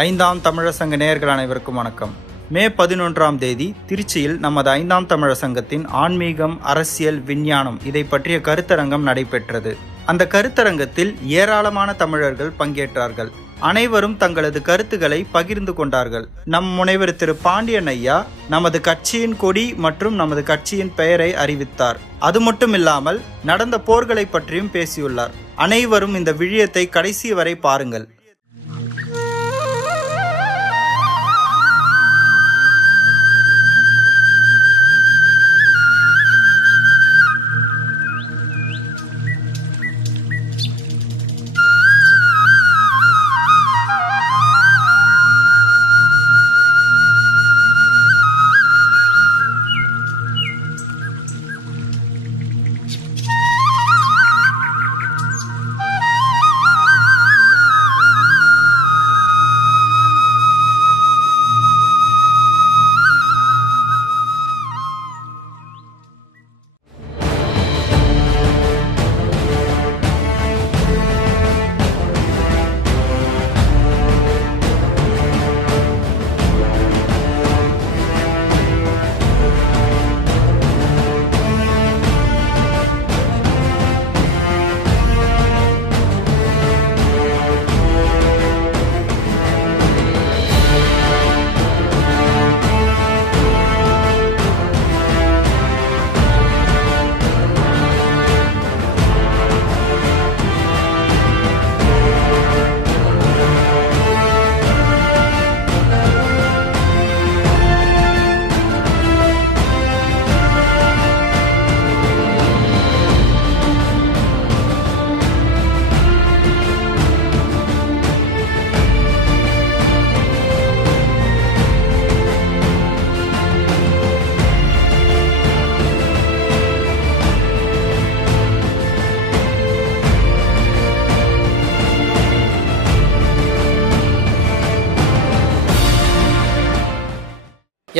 ஐந்தாம் தமிழர் சங்க நேயர்கள் அனைவருக்கும் வணக்கம். மே 11ஆம் தேதி திருச்சியில் நமது ஐந்தாம் தமிழர் சங்கத்தின் ஆன்மீகம், அரசியல், விஞ்ஞானம் இதை பற்றிய கருத்தரங்கம் நடைபெற்றது. அந்த கருத்தரங்கத்தில் ஏராளமான தமிழர்கள் பங்கேற்றார்கள். அனைவரும் தங்களது கருத்துக்களை பகிர்ந்து கொண்டார்கள். நம் முனைவர் திரு பாண்டியன் ஐயா நமது கட்சியின் கொடி மற்றும் நமது கட்சியின் பெயரை அறிவித்தார். அது மட்டுமில்லாமல் நடந்த போர்களை பற்றியும் பேசியுள்ளார். அனைவரும் இந்த விழியத்தை கடைசி வரை பாருங்கள்.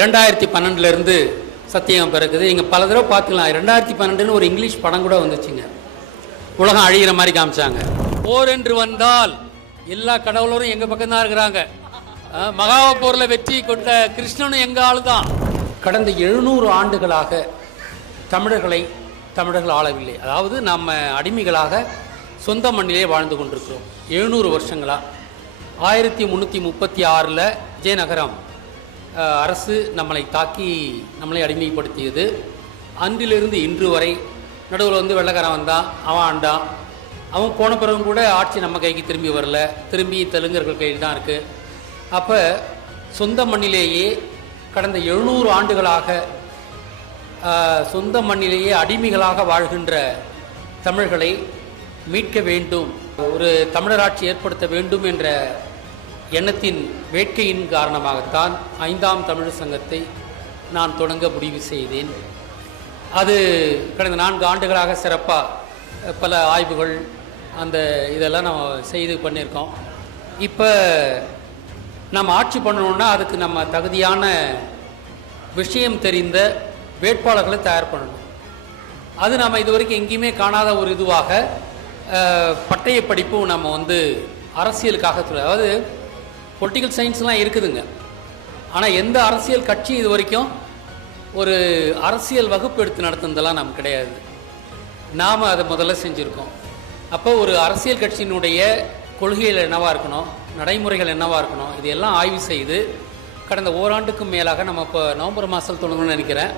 இரண்டாயிரத்தி 12 சத்தியம் பிறகுது. இங்கே பல தடவை பார்த்துக்கலாம். 2012 ஒரு இங்கிலீஷ் படம் கூட வந்துச்சுங்க. உலகம் அழிகிற மாதிரி காமிச்சாங்க. போர் என்று வந்தால் எல்லா கடவுளரும் எங்கள் பக்கம் தான் இருக்கிறாங்க. மகாவ போரில் வெற்றி கொண்ட கிருஷ்ணனும் எங்கள் ஆள் தான். கடந்த 700 ஆண்டுகளாக தமிழர்கள் ஆளவில்லை. அதாவது நம்ம அடிமைகளாக சொந்த மண்ணிலே வாழ்ந்து கொண்டிருக்கிறோம் 700 வருஷங்களாக. 1336 விஜயநகரம் அரசு நம்மளை தாக்கி நம்மளை அடிமைப்படுத்தியது. அன்றிலிருந்து இன்று வரை நடுவில் வெள்ளைக்காரன் வந்தான், அவன் ஆண்டான். அவன் போன பிறகு கூட ஆட்சி நம்ம கைக்கு திரும்பி வரல, திரும்பி தெலுங்கர்கள் கையில் தான் இருக்குது. அப்போ சொந்த மண்ணிலேயே கடந்த 700 ஆண்டுகளாக சொந்த மண்ணிலேயே அடிமைகளாக வாழ்கின்ற தமிழர்களை மீட்க வேண்டும், ஒரு தமிழராட்சி ஏற்படுத்த வேண்டும் என்ற எண்ணத்தின் வேட்கையின் காரணமாகத்தான் ஐந்தாம் தமிழர் சங்கத்தை நான் தொடங்க முடிவு செய்தேன். அது கடந்த 4 ஆண்டுகளாக சிறப்பாக பல ஆய்வுகள் இதெல்லாம் நம்ம செய்து பண்ணியிருக்கோம். இப்போ நம்ம ஆட்சி பண்ணணுன்னா அதுக்கு நம்ம தகுதியான விஷயம் தெரிந்த வேட்பாளர்களை தயார் பண்ணணும். அது நம்ம இது வரைக்கும் எங்கேயுமே காணாத ஒரு இதுவாக பட்டய படிப்பும் நம்ம அரசியலுக்காக, அதாவது பொலிட்டிக்கல் சயின்ஸ்லாம் இருக்குதுங்க. ஆனால் எந்த அரசியல் கட்சி இது வரைக்கும் ஒரு அரசியல் வகுப்பு எடுத்து நடத்துனதெல்லாம் நமக்கு கிடையாது. நாம் அதை முதல்ல செஞ்சுருக்கோம். அப்போ ஒரு அரசியல் கட்சியினுடைய கொள்கைகள் என்னவாக இருக்கணும், நடைமுறைகள் என்னவாக இருக்கணும், இதையெல்லாம் ஆய்வு செய்து கடந்த ஓராண்டுக்கும் மேலாக நம்ம இப்போ நவம்பர் மாதத்தில் தொடங்கணும்னு நினைக்கிறேன்.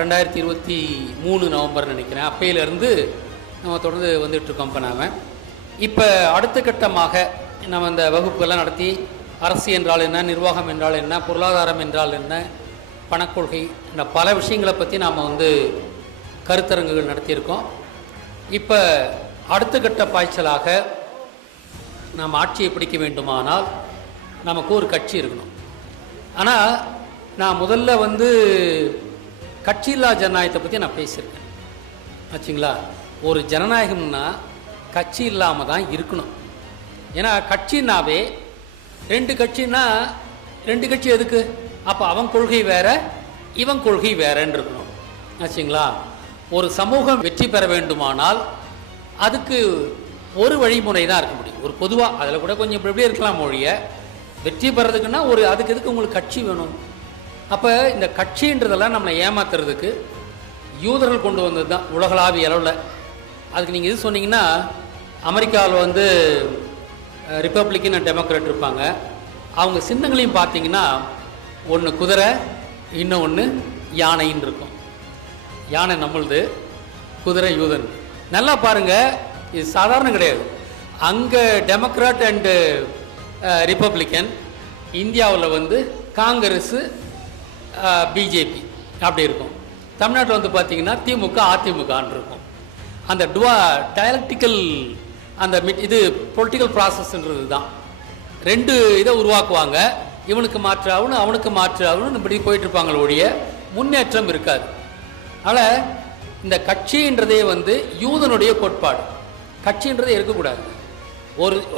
2023 நவம்பர் நினைக்கிறேன். அப்பையிலேருந்து நம்ம தொடர்ந்து வந்துட்டுருக்கோம். இப்போ அடுத்த கட்டமாக நம்ம இந்த வகுப்புகள்லாம் நடத்தி அரசு என்றால் என்ன, நிர்வாகம் என்றால் என்ன, பொருளாதாரம் என்றால் என்ன, பணக்கொள்கை, இந்த பல விஷயங்களை பற்றி நாம் கருத்தரங்குகள் நடத்தியிருக்கோம். இப்போ அடுத்த கட்ட பாய்ச்சலாக நாம் ஆட்சியை பிடிக்க வேண்டுமானால் நமக்கு ஒரு கட்சி இருக்கணும். ஆனால் நான் முதல்ல கட்சியில்லா ஜனநாயகத்தை பற்றி நான் பேசியிருக்கேன் ஆச்சுங்களா. ஒரு ஜனநாயகம்னா கட்சி இல்லாமல் தான் இருக்கணும். ஏன்னா கட்சின்னாவே 2 கட்சின்னா 2 கட்சி எதுக்கு? அப்போ அவன் கொள்கை வேற, இவன் கொள்கை வேறன்னு இருக்கணும் ஆச்சுங்களா. ஒரு சமூகம் வெற்றி பெற வேண்டுமானால் அதுக்கு ஒரு வழிமுறை தான் இருக்க முடியும். ஒரு பொதுவாக அதில் கூட கொஞ்சம் இப்படி இருக்கலாம் மொழிய, வெற்றி பெறதுக்குன்னா அதுக்கு எதுக்கு உங்களுக்கு கட்சி வேணும்? அப்போ இந்த கட்சின்றதெல்லாம் நம்மளை ஏமாத்துறதுக்கு யூதர்கள் கொண்டு வந்தது தான் உலகளாவிய அளவில். அதுக்கு நீங்கள் இது சொன்னீங்கன்னா, அமெரிக்காவில் வந்து ரிப்பப்ளிக்கன் அண்ட் டெமோக்ராட் இருப்பாங்க. அவங்க சின்னங்களையும் பார்த்தீங்கன்னா ஒன்று குதிரை, இன்னொன்று யானைன்னு இருக்கும். யானை நம்மளுது, குதிரை யூதன். நல்லா பாருங்கள், இது சாதாரணம் கிடையாது. அங்கே டெமோக்ராட் அண்டு ரிப்பப்ளிக்கன், இந்தியாவில் வந்து காங்கிரஸ் பிஜேபி அப்படி இருக்கும். தமிழ்நாட்டில் வந்து பார்த்தீங்கன்னா திமுக அதிமுகன்னு இருக்கும். அந்த டயலக்டிக்கல் அந்த இது பொலிட்டிக்கல் ப்ராசஸ்ன்றது தான். ரெண்டு இதை உருவாக்குவாங்க. இவனுக்கு மாற்று அவனு, அவனுக்கு மாற்று அவனு, இப்படி போயிட்டுருப்பாங்கள ஒழிய முன்னேற்றம் இருக்காது. அதனால் இந்த கட்சின்றதே வந்து யூதனுடைய கோட்பாடு. கட்சின்றதே இருக்கக்கூடாது.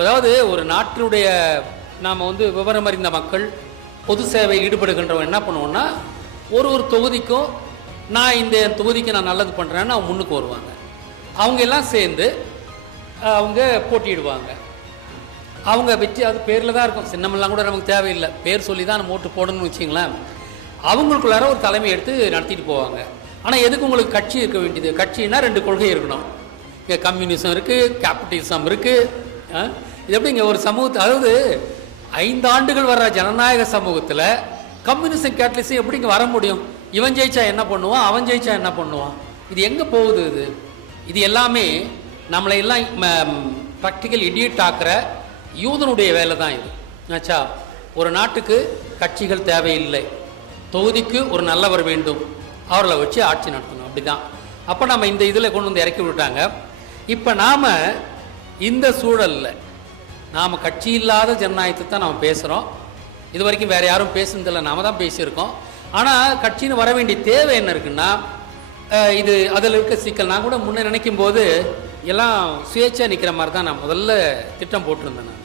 அதாவது ஒரு நாட்டினுடைய நாம் வந்து விவரம் அறிந்த மக்கள், பொது சேவையில் ஈடுபடுகின்றவன் என்ன பண்ணுவோன்னா, ஒரு தொகுதிக்கும் நான் இந்த தொகுதிக்கு நான் நல்லது பண்ணுறேன்னு அவங்க முன்னுக்கு வருவாங்க. அவங்க எல்லாம் சேர்ந்து அவங்க போட்டியிடுவாங்க. அவங்க வெற்றி அது பேரில் தான் இருக்கும். சின்னமெல்லாம் கூட நமக்கு தேவையில்லை, பேர் சொல்லி தான் நம்ம ஓட்டு போடணும்னு வச்சிங்களேன். அவங்களுக்குள்ளார ஒரு தலைமை எடுத்து நடத்திட்டு போவாங்க. ஆனால் எதுக்கு உங்களுக்கு கட்சி இருக்க வேண்டியது? கட்சின்னா ரெண்டு கொள்கை இருக்கணும். இங்கே கம்யூனிசம் இருக்குது, கேபிட்டலிசம் இருக்குது. இது எப்படி இங்கே ஒரு சமூகத்தை, அதாவது 5 ஆண்டுகள் வர்ற ஜனநாயக சமூகத்தில் கம்யூனிசம் கேபிட்டலிசம் எப்படி இங்கே வர முடியும்? இவன் ஜெயிச்சா என்ன பண்ணுவான், அவன் ஜெயிச்சா என்ன பண்ணுவான்? இது எங்கே போகுது? இது எல்லாமே நம்மளை எல்லாம் ப்ராக்டிக்கல் இடியட் ஆக்கிற யூதனுடைய வேலை தான் இது. ஆச்சா, ஒரு நாட்டுக்கு கட்சிகள் தேவையில்லை, தொகுதிக்கு ஒரு நல்லவர் வேண்டும், அவர்களை வச்சு ஆட்சி நடத்தணும், அப்படி தான். அப்போ நம்ம இந்த இதில் கொண்டு வந்து இறக்கி விட்டாங்க. இப்போ நாம் இந்த சூழலில் நாம் கட்சி இல்லாத ஜனநாயகத்தை தான் நாம் பேசுகிறோம். இது வரைக்கும் வேறு யாரும் பேசுனதில்லை, நாம் தான் பேசியிருக்கோம். ஆனால் கட்சின்னு வர வேண்டிய தேவை என்ன இருக்குன்னா, இது அதில் இருக்க சிக்கல். நான் கூட முன்னே நினைக்கும் போது எல்லாம் சுயேட்சையாக நிற்கிற மாதிரி தான் நான் முதல்ல திட்டம் போட்டிருந்தேன். நான்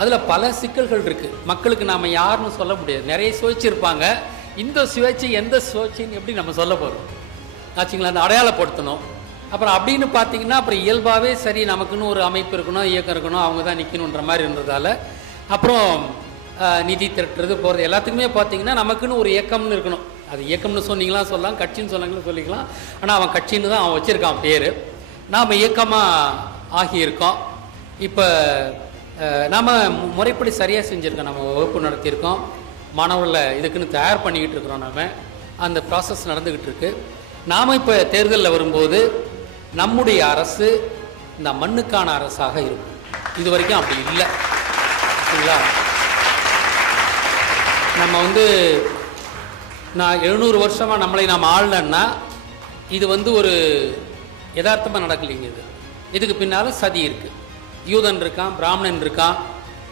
அதில் பல சிக்கல்கள் இருக்குது. மக்களுக்கு நாம் யாருன்னு சொல்ல முடியாது. நிறைய சுயேட்சை இருப்பாங்க. இந்த சுயேட்சை எந்த சுயேட்சைன்னு எப்படி நம்ம சொல்ல போகிறோம் ஆச்சுங்களா? அந்த அடையாளப்படுத்தணும். அப்புறம் அப்படின்னு பார்த்தீங்கன்னா அப்புறம் இயல்பாகவே சரி, நமக்குன்னு ஒரு அமைப்பு இருக்கணும், இயக்கம் இருக்கணும், அவங்க தான் நிற்கணுன்ற மாதிரி இருந்ததால் அப்புறம் நிதி திரட்டுறது போகிறது எல்லாத்துக்குமே பார்த்தீங்கன்னா நமக்குன்னு ஒரு இயக்கம்னு இருக்கணும். அது இயக்கம்னு சொன்னீங்களா சொல்லலாம், கட்சின்னு சொன்னாங்களும் சொல்லிக்கலாம். ஆனால் அவன் கட்சின்னு தான் அவன் வச்சுருக்கான் பேர். நாம் இயக்கமாக ஆகியிருக்கோம். இப்போ நாம் முறைப்படி சரியாக செஞ்சுருக்கோம். நம்ம வகுப்பு நடத்தியிருக்கோம், மாணவர்களை இதுக்குன்னு தயார் பண்ணிக்கிட்டு இருக்கிறோம். நாம் அந்த ப்ராசஸ் நடந்துக்கிட்டு இருக்கு. நாம் இப்போ தேர்தலில் வரும்போது நம்முடைய அரசு இந்த மண்ணுக்கான அரசாக இருக்கும். இது வரைக்கும் அப்படி இல்லை, சரிங்களா? நம்ம வந்து நான் 700 வருஷமாக நம்மளை நாம் ஆளலன்னா இது வந்து ஒரு யதார்த்தமாக நடக்கலைங்க. இதுக்கு பின்னால் சதி இருக்குது. யூதன் இருக்கான், பிராமணன் இருக்கான்.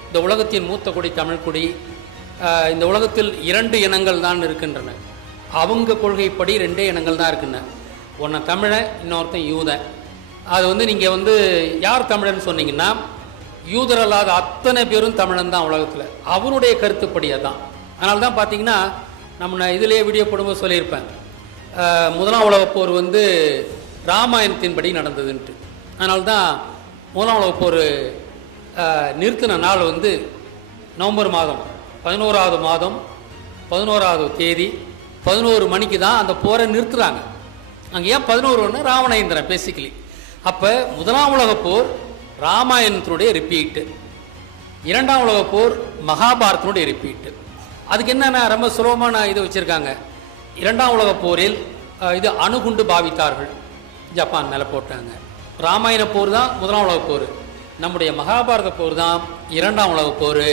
இந்த உலகத்தின் மூத்த குடி தமிழ்குடி. இந்த உலகத்தில் 2 இனங்கள் தான் இருக்கின்றன. அவங்க கொள்கைப்படி 2 இனங்கள் தான் இருக்குன்னு. ஒன்று தமிழன், இன்னொருத்தன் யூதன். அது வந்து நீங்கள் வந்து யார் தமிழன் சொன்னீங்கன்னா யூதர் அல்லாத அத்தனை பேரும் தமிழன் தான் உலகத்தில். அவருடைய கருத்துப்படியே தான். அதனால தான் பார்த்தீங்கன்னா நம்ம இதிலேயே வீடியோ போடும்போது சொல்லியிருப்பேன், முதலாம் உலகப் போர் வந்து ராமாயணத்தின்படி நடந்ததுன்ட்டு. அதனால தான் முதலாம் உலகப் போர் நிறுத்தின நாள் வந்து நவம்பர் மாதம் 11ஆவது மாதம் 11ஆவது தேதி 11 மணிக்கு தான் அந்த போரை நிறுத்துகிறாங்க. அங்கே ஏன் 11 ராவணேந்திரன் பேசிக்கலி. அப்போ முதலாம் உலகப் போர் ராமாயணத்தினுடைய ரிப்பீட்டு, 2ஆம் உலகப் போர் மகாபாரதத்தினுடைய ரிப்பீட்டு. அதுக்கு என்னென்ன ரொம்ப சுலபமான இது வச்சுருக்காங்க. 2ஆம் உலகப் போரில் இது அணுகுண்டு பாவித்தார்கள், ஜப்பான் மேலே போட்டாங்க. ராமாயண போர் தான் முதலாம் உலகப் போர். நம்முடைய மகாபாரத போர் தான் 2ஆம் உலகப் போர்.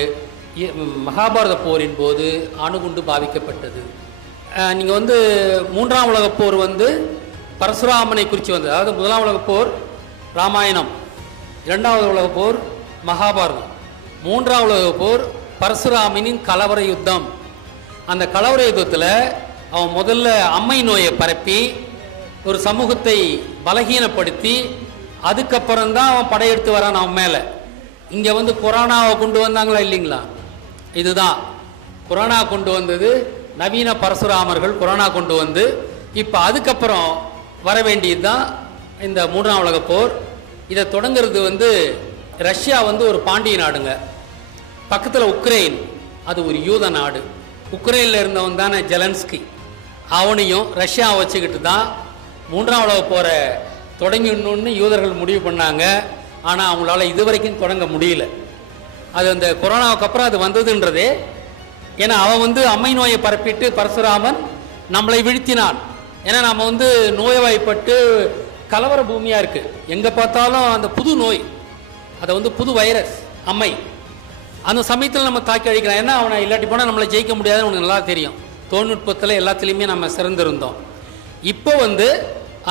மகாபாரத போரின் போது அணுகுண்டு பாவிக்கப்பட்டது. நீங்கள் வந்து 3ஆம் உலகப் போர் வந்து பரசுராமனை குறித்து வந்தது. அதாவது முதலாம் உலகப் போர் ராமாயணம், 2ஆவது உலகப் போர் மகாபாரதம், 3ஆம் உலகப் போர் பரசுராமனின் கலவர யுத்தம். அந்த கலவர யுத்தத்தில் அவன் முதல்ல அம்மை நோயை பரப்பி ஒரு சமூகத்தை பலகீனப்படுத்தி அதுக்கப்புறம்தான் அவன் படையெடுத்து வரான் அவன் மேலே. இங்கே வந்து கொரோனாவை கொண்டு வந்தாங்களா இல்லைங்களா? இதுதான் கொரோனா கொண்டு வந்தது. நவீன பரசுராமர்கள் கொரோனா கொண்டு வந்து இப்போ அதுக்கப்புறம் வர வேண்டியது தான் இந்த 3ஆம் உலகப் போர். இதை தொடங்கிறது வந்து ரஷ்யா வந்து ஒரு பாண்டிய நாடுங்க, பக்கத்தில் உக்ரைன், அது ஒரு யூத நாடு. உக்ரைனில் இருந்தவன் தானே ஜெலன்ஸ்கி, அவனையும் ரஷ்யாவை வச்சுக்கிட்டு தான் 3ஆம் உலகப் போரை தொடங்கணும்னு யூதர்கள் முடிவு பண்ணாங்க. ஆனால் அவங்களால இதுவரைக்கும் தொடங்க முடியல. அது அந்த கொரோனாவுக்கு அப்புறம் அது வந்ததுன்றதே, ஏன்னா அவன் அம்மை நோயை பரப்பிட்டு பரசுராமன் நம்மளை வீழ்த்தினான். ஏன்னா நம்ம நோய்வாய்ப்பட்டு கலவர பூமியாக இருக்குது, எங்கே பார்த்தாலும் அந்த புது நோய், அதை புது வைரஸ் அம்மை. அந்த சமயத்தில் நம்ம தாக்கி அழிக்கலாம். ஏன்னா அவனை இல்லாட்டி போனால் நம்மளை ஜெயிக்க முடியாதுன்னு உனக்கு நல்லா தெரியும். தொழில்நுட்பத்தில் எல்லாத்துலேயுமே நம்ம சிறந்திருந்தோம். இப்போ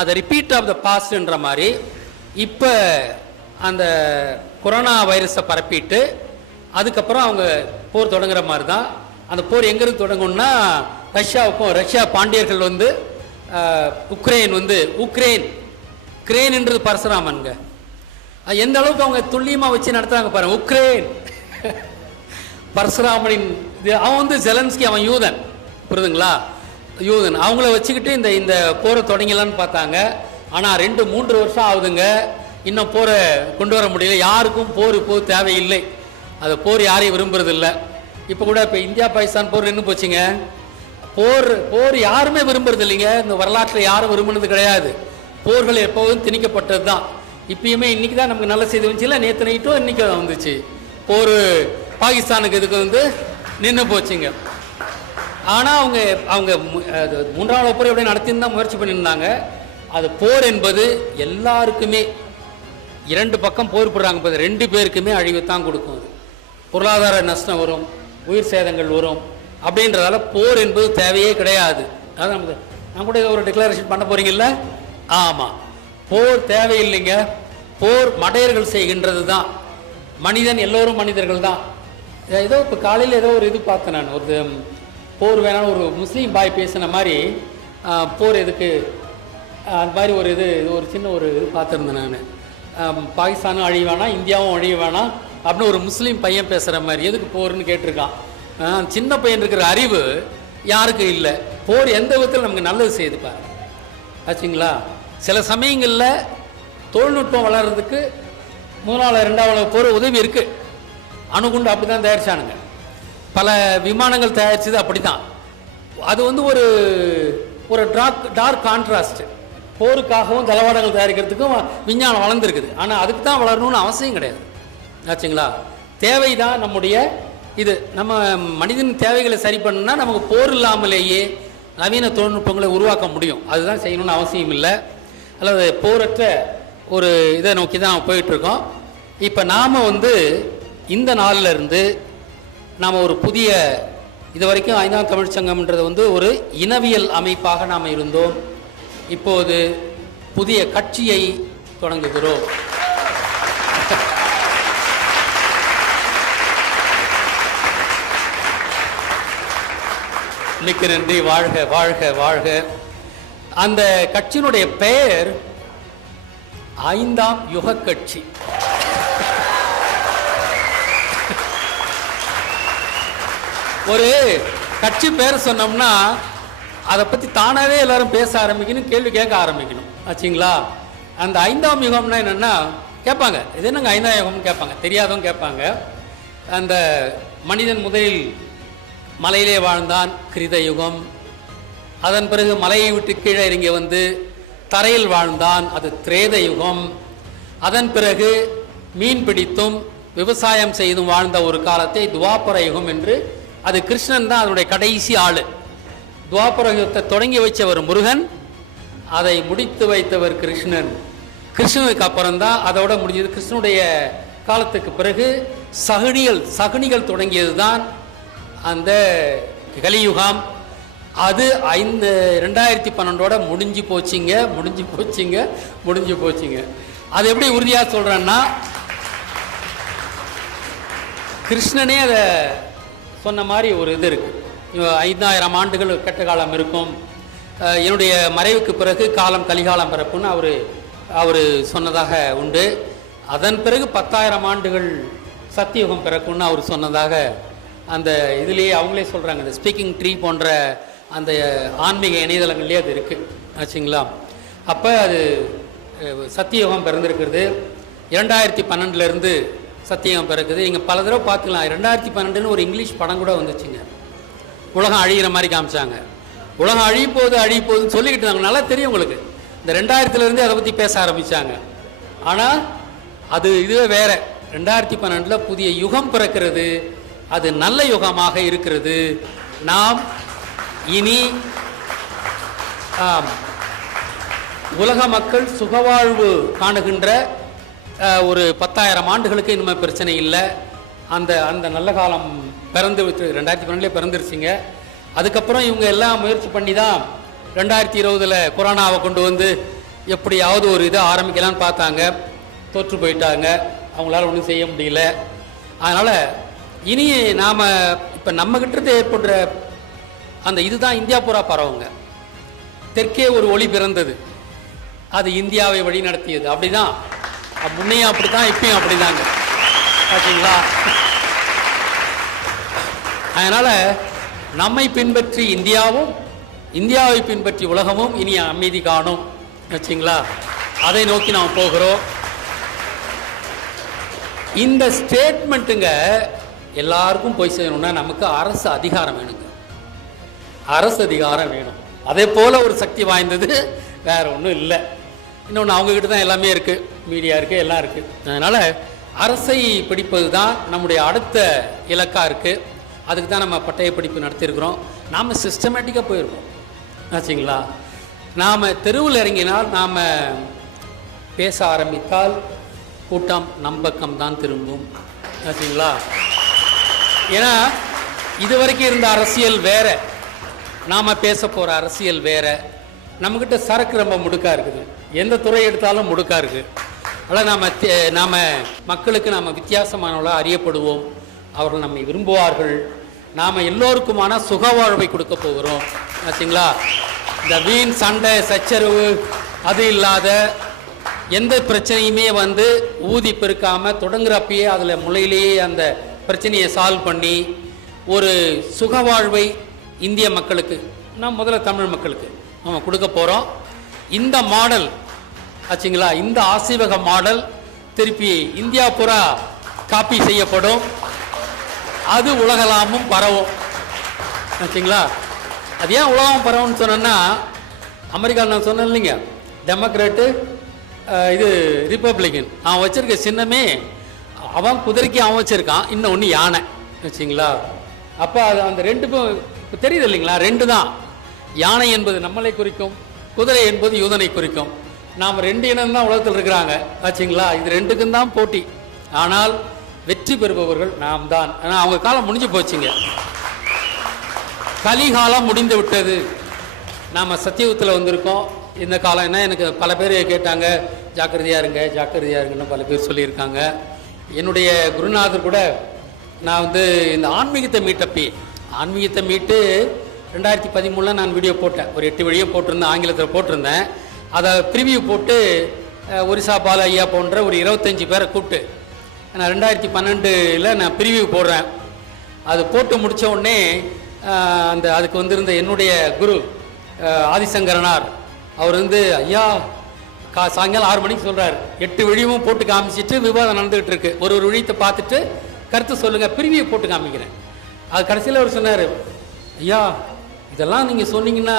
அதை ரிப்பீட் ஆஃப் த பாஸ்ட்ன்ற மாதிரி இப்போ அந்த கொரோனா வைரஸை பரப்பிட்டு அதுக்கப்புறம் அவங்க போர் தொடங்குற மாதிரி தான். அந்த போர் எங்கேருந்து தொடங்கும்னா ரஷ்யாவுக்கும், ரஷ்யா பாண்டியர்கள் உக்ரைன் உக்ரைன் கிரேன்ன்றது பரசுராமன்ங்க. எந்த அளவுக்கு அவங்க துல்லியமாக வச்சு நடத்துறாங்க பாருங்க. உக்ரைன் பரசுராமனின் அவன் ஜெலன்ஸ்கி, அவன் யூதன், புரியுதுங்களா, யூதன். அவங்கள வச்சுக்கிட்டு இந்த போரை தொடங்கலான்னு பார்த்தாங்க. ஆனால் 2-3 வருஷம் ஆகுதுங்க, இன்னும் போரை கொண்டு வர முடியல. யாருக்கும் போர் தேவையில்லை, அது போர் யாரையும் விரும்புறதில்லை. இப்போ கூட இப்போ இந்தியா பாகிஸ்தான் போர் நின்று போச்சுங்க. போர் யாருமே விரும்புறது இல்லைங்க. இந்த வரலாற்றில் யாரும் விரும்பினது கிடையாது. போர்கள் எப்போதும் திணிக்கப்பட்டது தான். இப்பயுமே இன்னைக்கு தான் நமக்கு நல்ல செய்தி வந்துச்சு, இல்லை நேற்று நைட்டும் இன்னைக்கு வந்துச்சு. போர் பாகிஸ்தானுக்கு இதுக்கு நின்று போச்சுங்க. ஆனால் அவங்க 3ஆம் உலகப் போர் எப்படி நடத்தின்னு தான் முயற்சி பண்ணியிருந்தாங்க. அது போர் என்பது எல்லாருக்குமே, 2 பக்கம் போர் போடுறாங்க, 2 பேருக்குமே அழிவுத்தான் கொடுக்கும். அது பொருளாதார நஷ்டம் வரும், உயிர் சேதங்கள் வரும். அப்படின்றதால போர் என்பது தேவையே கிடையாது. அதாவது நான் கூட ஒரு டிக்ளரேஷன் பண்ண போறீங்கல்ல, ஆமாம், போர் தேவையில்லைங்க. போர் மடையர்கள் செய்கின்றது தான். மனிதன் எல்லோரும் மனிதர்கள் தான். ஏதோ இப்போ காலையில் ஏதோ ஒரு இது பார்த்தேன் நான், ஒரு போர் வேணாம், ஒரு முஸ்லீம் பாய் பேசின மாதிரி, போர் எதுக்கு அந்த மாதிரி ஒரு சின்ன ஒரு இது பார்த்துருந்தேன் நான். பாகிஸ்தானும் அழிய வேணாம், இந்தியாவும் அழிய வேணாம் அப்படின்னு ஒரு முஸ்லீம் பையன் பேசுகிற மாதிரி. எதுக்கு போர்னு கேட்டிருக்கான். சின்ன பையன் இருக்கிற அறிவு யாருக்கும் இல்லை. போர் எந்த விதத்தில் நமக்கு நல்லது செய்யுது பாருங்க, ஆச்சுங்களா. சில சமயங்களில் தொழில்நுட்பம் வளர்கிறதுக்கு 3ஆம் 2ஆம் உலகப் போர் உதவி இருக்குது. அணுகுண்டு அப்படி தான் தயாரிச்சானுங்க, பல விமானங்கள் தயாரிச்சது அப்படி தான். அது ஒரு டார்க் கான்ட்ராஸ்ட். போருக்காகவும் தளவாடங்கள் தயாரிக்கிறதுக்கும் விஞ்ஞானம் வளர்ந்துருக்குது. ஆனால் அதுக்கு தான் வளரணும்னு அவசியம் கிடையாது, ஆச்சுங்களா. தேவை தான் நம்முடைய இது. நம்ம மனிதன் தேவைகளை சரி பண்ணணும்னா நமக்கு போர் இல்லாமலேயே நவீன தொழில்நுட்பங்களை உருவாக்க முடியும். அதுதான் செய்யணும்னு அவசியம் இல்லை. அல்லது போரற்ற ஒரு இதை நோக்கி தான் போயிட்டுருக்கோம். இப்போ நாம் இந்த நாளில் இருந்து நாம் ஒரு புதிய, இது வரைக்கும் 5ஆம் தமிழ் சங்கம்ன்றது ஒரு இனவியல் அமைப்பாக நாம் இருந்தோம். இப்போது புதிய கட்சியை தொடங்குகிறோம். மிக்க நன்றி. வாழ்க வாழ்க வாழ்க. அந்த கட்சியினுடைய பெயர் 5ஆம் யுக கட்சி. ஒரு கட்சி பேர் சொன்னோம்னா அதை பற்றி தானாகவே எல்லாரும் பேச ஆரம்பிக்கணும், கேள்வி கேட்க ஆரம்பிக்கணும், ஆச்சுங்களா. அந்த 5ஆம் யுகம்னா என்னென்னா கேட்பாங்க, இது என்னங்க 5ஆம் யுகம்னு கேட்பாங்க, தெரியாதவங்க கேட்பாங்க. அந்த மனிதன் முதலில் மலையிலே வாழ்ந்தான், கிருத யுகம். அதன் பிறகு மலையை விட்டு கீழே இறங்கி தரையில் வாழ்ந்தான், அது திரேத யுகம். அதன் பிறகு மீன் பிடித்தும் விவசாயம் செய்தும் வாழ்ந்த ஒரு காலத்தை துவாபர யுகம் என்று, அது கிருஷ்ணன் தான் அதனுடைய கடைசி ஆளு. துவாபர யுகத்தை தொடங்கி வைத்தவர் முருகன், அதை முடித்து வைத்தவர் கிருஷ்ணன். கிருஷ்ணனுக்கு அப்புறம் தான் அதோட முடிஞ்சது. கிருஷ்ணனுடைய காலத்துக்கு பிறகு சகுனிகள் தொடங்கியது தான் அந்த கலியுகம். அது 2012 முடிஞ்சு போச்சுங்க. அது எப்படி உறுதியாக சொல்கிறேன்னா, கிருஷ்ணனே அதை சொன்ன மாதிரி ஒரு இது இருக்குது. 5000 ஆண்டுகள் கெட்ட காலம் இருக்கும், என்னுடைய மறைவுக்கு பிறகு காலம் கலிகாலம் பிறப்புன்னு அவர் சொன்னதாக உண்டு. அதன் பிறகு 10,000 ஆண்டுகள் சத்தியுகம் பிறக்குன்னு அவர் சொன்னதாக அந்த இதுலேயே அவங்களே சொல்கிறாங்க. இந்த ஸ்பீக்கிங் ட்ரீ போன்ற அந்த ஆன்மீக இணையதளங்கள்லேயே அது இருக்குது, ஆச்சுங்களா. அப்போ அது சத்தியுகம் பிறந்திருக்கிறது. 2012 சத்தியம் பிறக்குது. நீங்கள் பல தடவை பார்த்துக்கலாம். 2012 ஒரு இங்கிலீஷ் படம் கூட வந்துச்சுங்க. உலகம் அழிகிற மாதிரி காமிச்சாங்க. உலகம் அழிய போகுதுன்னு சொல்லிக்கிட்டு இருந்தாங்க. நல்லா தெரியும் உங்களுக்கு. இந்த 2000 அதை பற்றி பேச ஆரம்பித்தாங்க. ஆனால் அது இதுவே வேற. 2012 புதிய யுகம் பிறக்கிறது. அது நல்ல யுகமாக இருக்கிறது. நாம் இனி உலக மக்கள் சுகவாழ்வு காணுகின்ற ஒரு 10,000 ஆண்டுகளுக்கு இனிமேல் பிரச்சனை இல்லை. அந்த அந்த நல்ல காலம் பிறந்து 2012 பிறந்துருச்சுங்க. அதுக்கப்புறம் இவங்க எல்லாம் முயற்சி பண்ணி தான் 2020 கொரோனாவை கொண்டு வந்து எப்படியாவது ஒரு இதை ஆரம்பிக்கலான்னு பார்த்தாங்க. தோற்று போயிட்டாங்க. அவங்களால ஒன்றும் செய்ய முடியல. அதனால் இனி நாம் இப்போ நம்மகிட்ட ஏற்படுற அந்த இதுதான் இந்தியா பூரா பரவுங்க. தெற்கே ஒரு ஒளி பிறந்தது. அது இந்தியாவை வழி நடத்தியது. அப்படிதான் முன்னையும் அப்படித்தான், இப்பயும் அப்படிதாங்க. பார்த்தீங்களா? அதனால் நம்மை பின்பற்றி இந்தியாவும், இந்தியாவை பின்பற்றி உலகமும் இனி அமைதி காணும். வச்சிங்களா? அதை நோக்கி நாம் போகிறோம். இந்த ஸ்டேட்மெண்ட்டுங்க எல்லாருக்கும் போய் செய்யணும்னா நமக்கு அரசு அதிகாரம் வேணுங்க. அரசு அதிகாரம் வேணும். அதே போல ஒரு சக்தி வாய்ந்தது வேற ஒன்றும் இல்லை. இன்னொன்று அவங்கக்கிட்ட தான் எல்லாமே இருக்குது. மீடியா இருக்குது, எல்லாம் இருக்குது. அதனால் அரசை பிடிப்பது தான் நம்முடைய அடுத்த இலக்காக இருக்குது. அதுக்கு தான் நம்ம பட்டய படிப்பு நடத்தியிருக்கிறோம். நாம் சிஸ்டமேட்டிக்காக போயிருக்கோம். ஆச்சுங்களா? நாம் தெருவில் இறங்கினால், நாம் பேச ஆரம்பித்தால் கூட்டம் நம்பக்கம் தான் திரும்பும். ஆச்சுங்களா? ஏன்னா இதுவரைக்கும் இருந்த அரசியல் வேற, நாம் பேச போகிற அரசியல் வேற. நம்மக்கிட்ட சரக்கு ரொம்ப முடுக்காக இருக்குது. எந்த துறை எடுத்தாலும் முடுக்காக இருக்குது. அதனால் நாம் மக்களுக்கு நாம் வித்தியாசமானவர்களாக அறியப்படுவோம். அவர்கள் நம்மை விரும்புவார்கள். நாம் எல்லோருக்குமான சுக வாழ்வை கொடுக்க போகிறோம். ஆச்சுங்களா? இந்த வீண் சண்டை சச்சரவு அது இல்லாத எந்த பிரச்சனையுமே வந்து ஊதி பெருக்காமல் தொடங்குறப்பயே அதில் முளையிலேயே அந்த பிரச்சனையை சால்வ் பண்ணி ஒரு சுக வாழ்வை இந்திய மக்களுக்கு, நாம் முதல்ல தமிழ் மக்களுக்கு நம்ம கொடுக்க போகிறோம். இந்த மாடல் ஆச்சுங்களா, இந்த ஆசீவக மாடல் திருப்பி இந்தியா பூரா காப்பி செய்யப்படும். அது உலகளாமும் பரவும். ஆச்சுங்களா? அது ஏன் உலகம் பரவும்னு சொன்னேன்னா, அமெரிக்காவில் நான் சொன்னேன் இல்லைங்க, டெமோக்ராட்டு இது ரிப்பப்ளிகன், அவன் வச்சிருக்க சின்னமே அவன் குதிரைக்கு அவன் வச்சிருக்கான், இன்னொன்று யானை. வச்சிங்களா? அப்போ அது அந்த ரெண்டுக்கும் இப்போ தெரியுது இல்லைங்களா? ரெண்டு தான். யானை என்பது நம்மளை குறிக்கும், குதிரை என்பது யூதனை குறிக்கும். நாம் ரெண்டு இனம் தான் உலகத்தில் இருக்கிறாங்க. ஆச்சுங்களா? இது ரெண்டுக்கும் தான் போட்டி. ஆனால் வெற்றி பெறுபவர்கள் நாம் தான். ஆனால் அவங்க காலம் முடிஞ்சு போச்சுங்க. கலிகாலம் முடிந்து விட்டது. நாம் சத்தியுகத்தில் வந்திருக்கோம். இந்த காலம் என்ன, எனக்கு பல பேர் கேட்டாங்க, ஜாக்கிரதையாக இருங்க ஜாக்கிரதையாக இருங்கன்னு பல பேர் சொல்லியிருக்காங்க. என்னுடைய குருநாதர் கூட நான் வந்து இந்த ஆன்மீகத்தை மீட்டு 2013 நான் வீடியோ போட்டேன். ஒரு 8 வீடியோ போட்டிருந்தேன், ஆங்கிலத்தில் போட்டிருந்தேன். அதை ப்ரிவியூ போட்டு ஒரிசா பால ஐயா போன்ற ஒரு 25 பேரை கூப்பிட்டு நான் 2012 நான் ப்ரிவியூ போடுறேன். அது போட்டு முடித்த உடனே அதுக்கு வந்திருந்த என்னுடைய குரு ஆதிசங்கரனார் அவர் வந்து, ஐயா சாயங்காலம் 6 மணிக்கு சொல்கிறார், 8 விழியும் போட்டு காமிச்சிட்டு விவாதம் நடந்துகிட்டு இருக்கு, ஒரு விழியத்தை பார்த்துட்டு கருத்து சொல்லுங்கள், பிரிவியை போட்டு காமிக்கிறேன். அது கடைசியில் அவர் சொன்னார், ஐயா இதெல்லாம் நீங்கள் சொன்னீங்கன்னா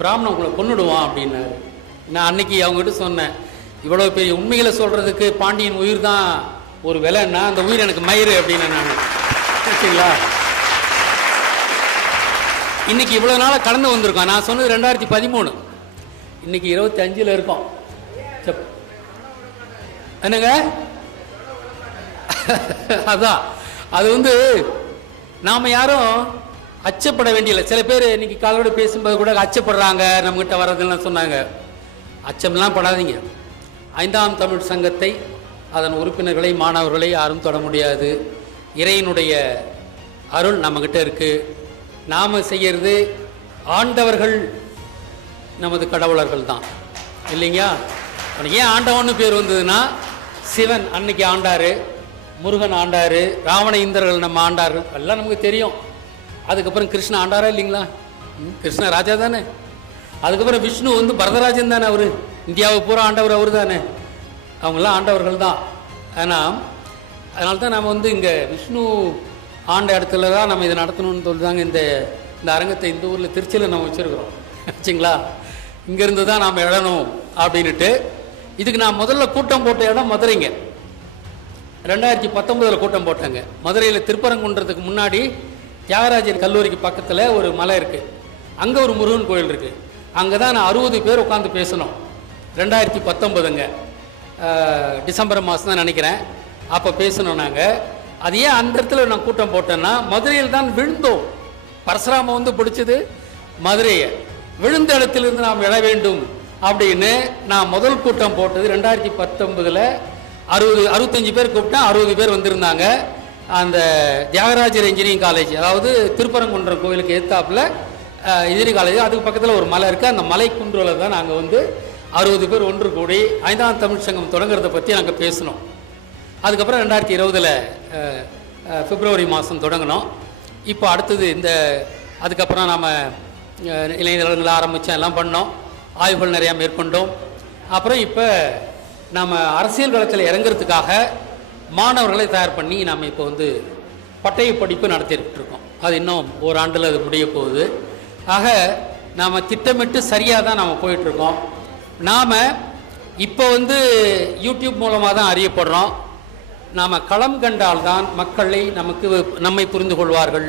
பிராமணன் உங்களை கொன்னுடுவான் அப்படின்னாரு. நான் அன்னைக்கு அவங்ககிட்ட சொன்னேன், இவ்வளோ பெரிய உண்மைகளை சொல்கிறதுக்கு பாண்டியன் உயிர் தான் ஒரு விலைன்னா அந்த உயிர் எனக்கு மயிறு அப்படின்னு நான் சரிங்களா. இன்னைக்கு இவ்வளோ நாளாக கடந்து வந்திருக்கோம். நான் சொன்னது 2013, இன்னைக்கு 25 இருக்கோம். என்னங்க அதான் அது வந்து நாம் யாரும் அச்சப்பட வேண்டியதில்லை. சில பேர் இன்னைக்கு காலோடு பேசும்போது கூட அச்சப்படுறாங்க, நம்மகிட்ட வர்றதுன்னு சொன்னாங்க. அச்சம்லாம் படாதீங்க. 5ஆம் தமிழ் சங்கத்தை, அதன் உறுப்பினர்களை, மாணவர்களை யாரும் தொட முடியாது. இறையினுடைய அருள் நம்மகிட்ட இருக்குது. நாம் செய்கிறது, ஆண்டவர்கள் நமது கடவுளர்கள் தான் இல்லைங்களா. ஏன் ஆண்டவன்னு பேர் வந்ததுன்னா, சிவன் அன்னைக்கு ஆண்டார், முருகன் ஆண்டார், ராவண இந்திரர்கள் நம்ம ஆண்டார்கள், எல்லாம் நமக்கு தெரியும். அதுக்கப்புறம் கிருஷ்ணன் ஆண்டாரா இல்லைங்களா? கிருஷ்ண ராஜா தானே. அதுக்கப்புறம் விஷ்ணு வந்து பரதராஜன் தானே, அவர் இந்தியாவை பூரா ஆண்டவர் அவர் தானே. அவங்களாம் ஆண்டவர்கள் தான். ஆனால் அதனால தான் நாம் வந்து இங்கே விஷ்ணு ஆண்ட இடத்துல தான் நம்ம இதை நடத்தணும்னு சொல்லி தாங்க இந்த அரங்கத்தை இந்த ஊரில் திருச்சியில் நம்ம வச்சுருக்குறோம் வச்சுங்களா. இங்கேருந்து தான் நாம் எழணும் அப்படின்ட்டு. இதுக்கு நான் முதல்ல கூட்டம் போட்ட இடம் மதுரைங்க. 2019 கூட்டம் போட்டாங்க மதுரையில். திருப்பரங்குன்றதுக்கு முன்னாடி தியாகராஜர் கல்லூரிக்கு பக்கத்தில் ஒரு மலை இருக்குது, அங்கே ஒரு முருகன் கோயில் இருக்குது. அங்கே தான் நான் 60 பேர் உட்காந்து பேசணும். 2019ங்க டிசம்பர் மாதம் தான் நினைக்கிறேன். அப்போ பேசணும் நாங்கள். அது ஏன் அந்த இடத்துல நான் கூட்டம் போட்டேன்னா, மதுரையில் தான் விழுந்தோம். பரசுராம வந்து பிடிச்சது மதுரையை. விழுந்த இடத்திலிருந்து நாம் எழ வேண்டும் அப்படின்னு நான் முதல் கூட்டம் போட்டது 2019. 65 பேர் கூப்பிட்டேன், 60 பேர் வந்திருந்தாங்க. அந்த தியாகராஜர் இன்ஜினியரிங் காலேஜ், அதாவது திருப்பரங்குன்றம் கோயிலுக்கு எதிர்த்தாப்புல இன்ஜினியரிங் காலேஜ், அதுக்கு பக்கத்தில் ஒரு மலை இருக்குது. அந்த மலை குன்றுவில் தான் நாங்கள் வந்து 60 பேர் ஒன்று கூடி 5ஆம் தமிழ் சங்கம் தொடங்குறத பற்றி நாங்கள் பேசினோம். அதுக்கப்புறம் 2020 பிப்ரவரி மாதம் தொடங்கினோம். இப்போ அடுத்தது அதுக்கப்புறம் நாம் இளைஞர்களை ஆரம்பித்தோம், எல்லாம் பண்ணோம், ஆய்வுகள் நிறையா மேற்கொண்டோம். அப்புறம் இப்போ நாம் அரசியல் களத்தில் இறங்குறதுக்காக மாணவர்களை தயார் பண்ணி நாம் இப்போ வந்து பட்டய படிப்பு நடத்திட்டு இருக்கோம். அது இன்னும் ஓராண்டில் அது முடிய போகுது. ஆக நாம் திட்டமிட்டு சரியாக தான் நாம் போயிட்டுருக்கோம். நாம் இப்போ வந்து யூடியூப் மூலமாக தான் அறியப்படுறோம். நாம் களம் கண்டால்தான் மக்களை நம்மை புரிந்து கொள்வார்கள்.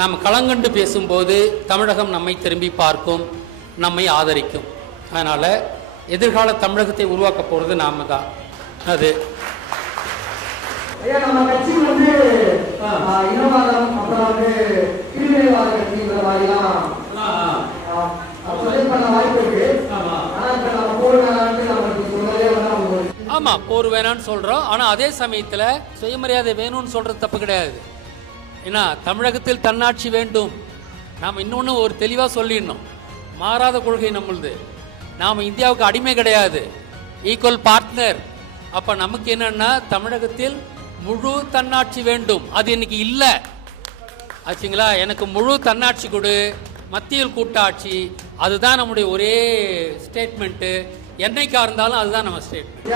நாம் களங்கண்டு பேசும்போது தமிழகம் நம்மை திரும்பி பார்க்கும், நம்மை ஆதரிக்கும். அதனால் எதிர்கால தமிழகத்தை உருவாக்க போகிறது நாம தான். அது நம்ம கட்சி வந்து இனவாதம், அப்புறம் வந்து பிரிவினைவாத கட்சிங்கிற மாதிரிலாம் பண்ண வாய்ப்பு இருக்கு. ஆமாம், போர் வேணான்னு சொல்கிறோம். ஆனால் அதே சமயத்தில் சுயமரியாதை வேணும்னு சொல்கிறது தப்பு கிடையாது. ஏன்னா தமிழகத்தில் தன்னாட்சி வேண்டும். நாம் இன்னொன்று ஒரு தெளிவாக சொல்லிடணும், மாறாத கொள்கை நம்மளுது. நாம் இந்தியாவுக்கு அடிமை கிடையாது, ஈக்குவல் பார்ட்னர். அப்போ நமக்கு என்னன்னா தமிழகத்தில் முழு தன்னாட்சி வேண்டும். அது இன்னைக்கு இல்லை ஆச்சுங்களா. எனக்கு முழு தன்னாட்சி கொடு, மத்தியில் கூட்டாட்சி, அதுதான் நம்முடைய ஒரே ஸ்டேட்மெண்ட்டு. என்னைக்கா இருந்தாலும் அதுதான் நம்ம ஸ்டேட்மெண்ட்.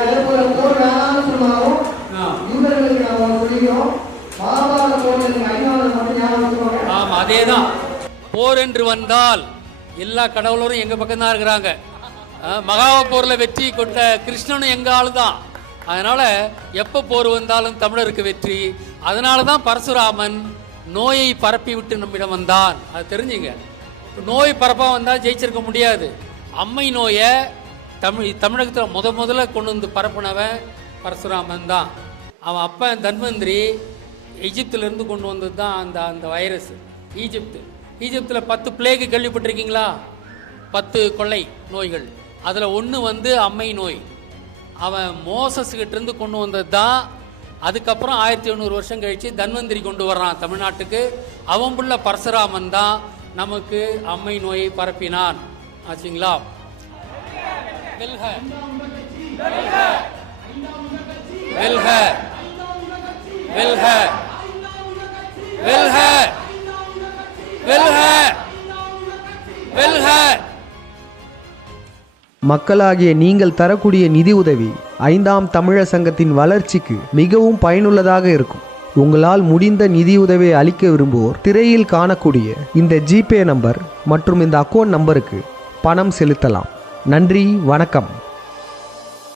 ஆமாம், அதே தான். போர் என்று வந்தால் எல்லா கடவுளரும் எங்கள் பக்கம் தான் இருக்கிறாங்க. மகாபோரில் வெற்றி கொண்ட கிருஷ்ணனும் எங்கள் ஆள் தான். அதனால் எப்போ போர் வந்தாலும் தமிழருக்கு வெற்றி. அதனால தான் பரசுராமன் நோயை பரப்பி விட்டு நம்மிடம் வந்தான். அது தெரிஞ்சுங்க. நோய் பரப்பாக வந்தால் ஜெயிச்சிருக்க முடியாது. அம்மை நோயை தமிழகத்தில் முதல்ல கொண்டு வந்து பரப்புனவன் பரசுராமன் தான். அவன் அப்போ தன்வந்திரி எகிப்திலேருந்து கொண்டு வந்தது தான் அந்த வைரஸ். ஈஜிப்தில் 10 பிளேகு கேள்விப்பட்டிருக்கீங்களா? 10 கொள்ளை நோய்கள். அதில் ஒன்று வந்து அம்மை நோய். அவன் மோசஸ்கிட்டேருந்து கொண்டு வந்தது தான். அதுக்கப்புறம் 1700 வருஷம் கழித்து தன்வந்திரி கொண்டு வர்றான் தமிழ்நாட்டுக்கு. அவன் புள்ள பரசுராமன் தான் நமக்கு அம்மை நோயை பரப்பினான் ஆச்சுங்களா. வெல்க வெல்க வெல்க வெல்க வெல்க வெல்க வெல்க. மக்களாகிய நீங்கள் தரக்கூடிய நிதி உதவி 5ஆம் தமிழர் சங்கத்தின் வளர்ச்சிக்கு மிகவும் பயனுள்ளதாக இருக்கும். உங்களால் முடிந்த நிதியுதவியை அளிக்க விரும்புவோர் திரையில் காணக்கூடிய இந்த ஜிபே நம்பர் மற்றும் இந்த அக்கவுண்ட் நம்பருக்கு பணம் செலுத்தலாம். நன்றி, வணக்கம்.